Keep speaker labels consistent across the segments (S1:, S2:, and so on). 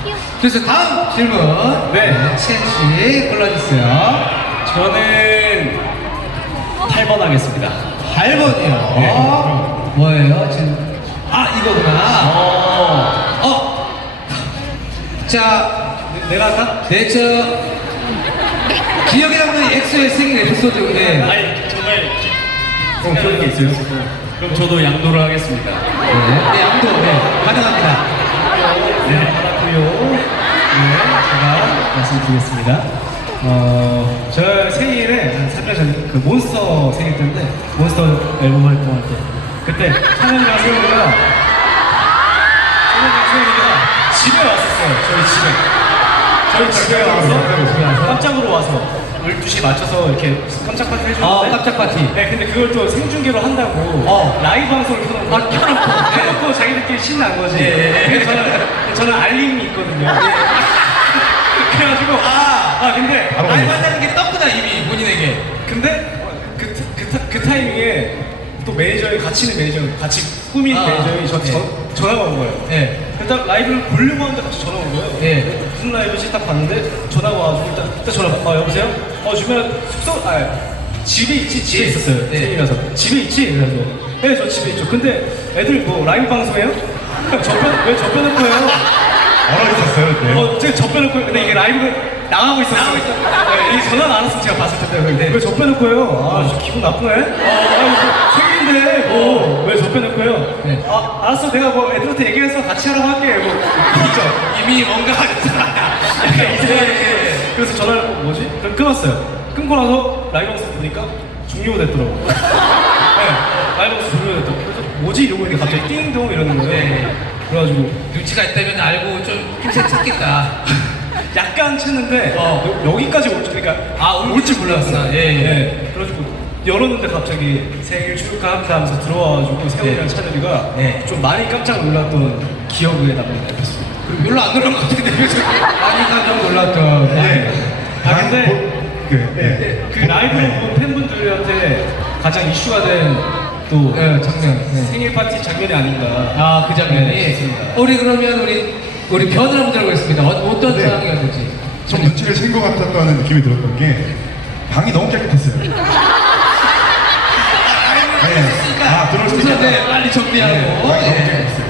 S1: 그래서 다음 질문.
S2: 네.
S1: 치엔씨 골라주세요.
S2: 저는 8번 하겠습니다.
S1: 8번이요.
S2: 네.
S1: 뭐예요? 지금 이거구나. 자,
S2: 내가 할까?
S1: 네, 기억에 남는 엑소의 생일 에피소드. 네.
S2: 아니 정말 그런 게 있어요. 그럼 저도 양도를 하겠습니다.
S1: 네, 양도, 가능합니다.
S2: 네, 알았고요. 네, 제가 말씀드리겠습니다. 저 생일에 한 3년 전에 그 몬스터 생일 때인데 몬스터 앨범 활동할 때 그때 찬현이랑 세훈이가 집에 왔었어요. 저희 집에 와서 깜짝으로 와서 12시 맞춰서 이렇게 깜짝 파티 해주는데
S1: 깜짝 파티.
S2: 네, 근데 그걸 또 생중계로 한다고 라이브 방송을 켜놓고 켜놓고 자기들끼리 신난 거지. 그래서 저는 알림이 있거든요. 그래가지고 근데
S1: 라이브 한다는 게 떴구나, 이미 본인에게.
S2: 근데 그 타이밍에 또 매니저이 같이 있는 매니저 같이 꾸민 매니저이 전화가 온 거예요.
S1: 네.
S2: 일단 라이브를 보려고 하는데 갑자기 전화 온 거예요.
S1: 네.
S2: 무슨 라이브지 딱 봤는데 전화가 와가지고 일단 전화 여보세요? 주변 숙소 집에 있지? 집에 있었어요.
S1: 네.
S2: 생일이라서 집에 있지? 그래서 네, 저 집에 있죠. 근데 애들 뭐 라이브 방송해요? 왜 접혀놓고 해요?
S3: 얼어 있었어요, 그때.
S2: 제가 접혀놓고 근데 이게 라이브 나가고 있었어요. 네, 이 전화가 안 왔으면 제가 봤을 텐데 왜 접혀놓고 해요? 저 기분 나쁘네? 생일인데 왜 접혀놓고 해요?
S1: 네.
S2: 알았어, 내가 뭐 애들한테 얘기해서 같이 하라고 할게. 그렇죠.
S1: 이미 뭔가 하겠잖아.
S2: 그래서 전화를 뭐지? 그럼 끊었어요. 끊고 나서 라이브 방송 보니까 종료됐더라고요. 네, 라이브 방송 종료됐더라고요. 그래서 뭐지? 이러고 있는데 갑자기 띵동 이러는 거예요.
S1: 네.
S2: 그래가지고
S1: 눈치가 있다면 알고 좀 힘세 쳤겠다.
S2: 약간 쳤는데 여기까지 올 줄, 그러니까 올 줄 몰랐어요.
S1: 예.
S2: 그래가지고 열었는데 갑자기 생일 축하합니다 하면서 들어와가지고 세훈이랑 찬열이가 좀 많이 깜짝 놀랐던 기억에 남는 에피소드.
S1: 별로 안 놀란 것 같은데. 많이 깜짝 놀랐죠.
S2: 근데 그 라이브로 본 팬분들한테 가장 이슈가 된 또
S1: 장면.
S2: 생일 파티 장면이 아닌가.
S1: 그 장면이.
S2: 싶습니다.
S1: 우리 그러면 우리 변을 한번 들어보겠습니다. 어떤 상황이었는지.
S3: 좀 눈치를 챈 것 같았다는 느낌이 들었던 게 방이 너무 깨끗했어요. 들어올 수 있겠다.
S1: 네, 빨리 정리하고.
S3: 방이 너무 깨끗했어요.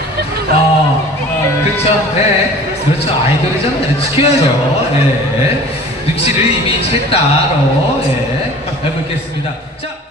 S1: 그렇죠. 네. 그렇죠. 아이돌이잖아요. 지켜야죠. 네. 눈치를 이미 챘다로. 네. 알고 있겠습니다. 자.